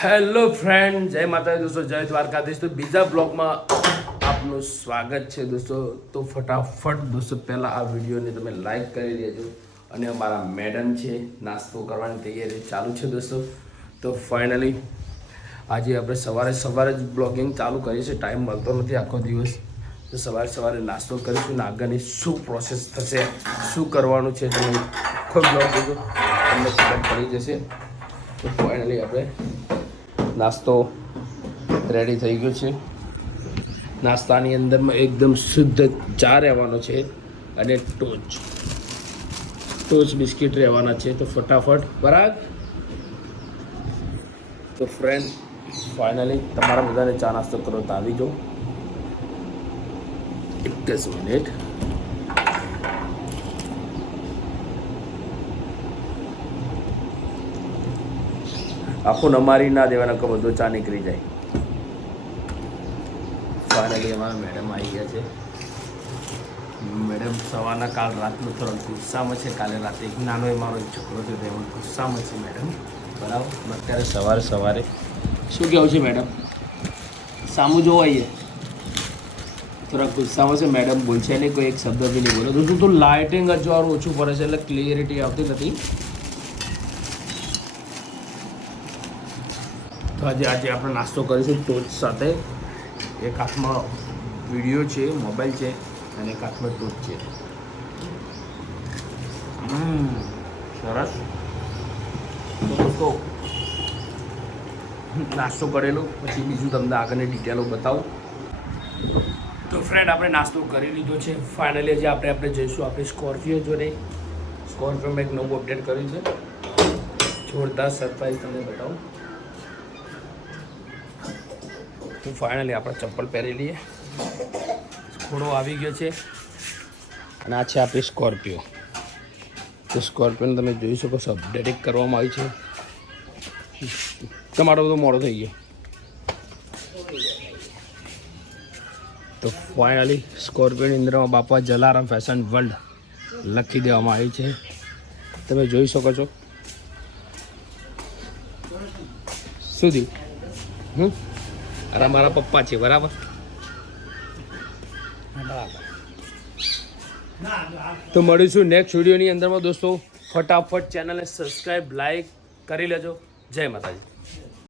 Hello friend, જય માતાજી દોસ્તો, જય દ્વારકાધીશ. તો બીજા બ્લોગમાં આપનું સ્વાગત છે દોસ્તો. તો ફટાફટ દોસ્તો, પહેલાં આ વિડીયોને તમે લાઈક કરી દેજો અને અમારા મેડમ છે, નાસ્તો કરવાની તૈયારી ચાલુ છે દોસ્તો. તો ફાઇનલી આજે આપણે સવારે સવારે જ બ્લોગિંગ ચાલુ કરીએ છીએ. ટાઈમ મળતો નથી આખો દિવસ. તો સવારે સવારે નાસ્તો કરીશું ને આગળની શું પ્રોસેસ થશે, શું કરવાનું છે તમે આખો બ્લોગ જોજો. તમને ખબર પડી જશે. તો ફાઇનલી આપણે નાસ્તો રેડી થઈ ગયો છે. નાસ્તાની અંદરમાં એકદમ શુદ્ધ ચા રહેવાનો છે અને ટોચ. ટોચ બિસ્કિટ રહેવાના છે. તો ફટાફટ બરાબર તો ફ્રેન્ડ ફાઇનલી તમારા બધાને ચા નાસ્તો કરો તો આવી જાઓ. એક મિનિટ આખું નમારી ના દેવાના કે બધું ચા નીકળી જાય. ફાઇનલી અમારા મેડમ આવી ગયા છે. મેડમ, સવારના કાલ રાતનો થોડો ગુસ્સામાં છે. કાલે રાતે એક નાનો એ મારો એક છોકરો છે તેમાં ગુસ્સામાં છે મેડમ. બરાબર? અત્યારે સવારે સવારે. શું કહેવું છે મેડમ? સામું જોવા આવીએ થોડા ગુસ્સામાં છે. મેડમ બોલશે નહીં, કોઈ એક શબ્દ બી નહીં બોલે. તું તો લાઇટિંગ જ ઓછું પડે છે, એટલે ક્લિયરિટી આવતી નથી. તો આજે આજે આપણે નાસ્તો કરીશું ટોચ સાથે. એક હાથમાં વીડિયો છે, મોબાઈલ છે અને એક હાથમાં ટોચ છે. સરસ. તો દોસ્તો, નાસ્તો કરેલો, પછી બીજું તમને આગળની ડિટેલો બતાવું. તો ફ્રેન્ડ આપણે નાસ્તો કરી લીધો છે. ફાઇનલી આજે આપણે આપણે જઈશું આપણે સ્કોર્પિયો જોડે. સ્કોર્પિયોમાં એક નવું અપડેટ કર્યું છે. જોરદાર સરપ્રાઈઝ તમને બતાવું. તો ફાઇનલી આપણે ચપ્પલ પહેરી લઈએ. ઘોડો આવી ગયો છે. અને આ છે આપણી સ્કોર્પિયો. તો સ્કોર્પિયોને તમે જોઈ શકો છો અપડેટિંગ કરવામાં આવી છે. તમારો બધો મોડો થઈ ગયો. તો ફાઇનલી સ્કોર્પિયોની અંદરમાં બાપા જલારામ ફેશન વર્લ્ડ લખી દેવામાં આવી છે. તમે જોઈ શકો છો. શું થયું? હમ? અરે મારા પપ્પા છે, બરાબર? તો મળીશું નેક્સ્ટ વિડીયોની અંદરમાં, દોસ્તો. ફટાફટ ચેનલને સબસ્ક્રાઈબ લાઈક કરી લેજો. જય માતાજી.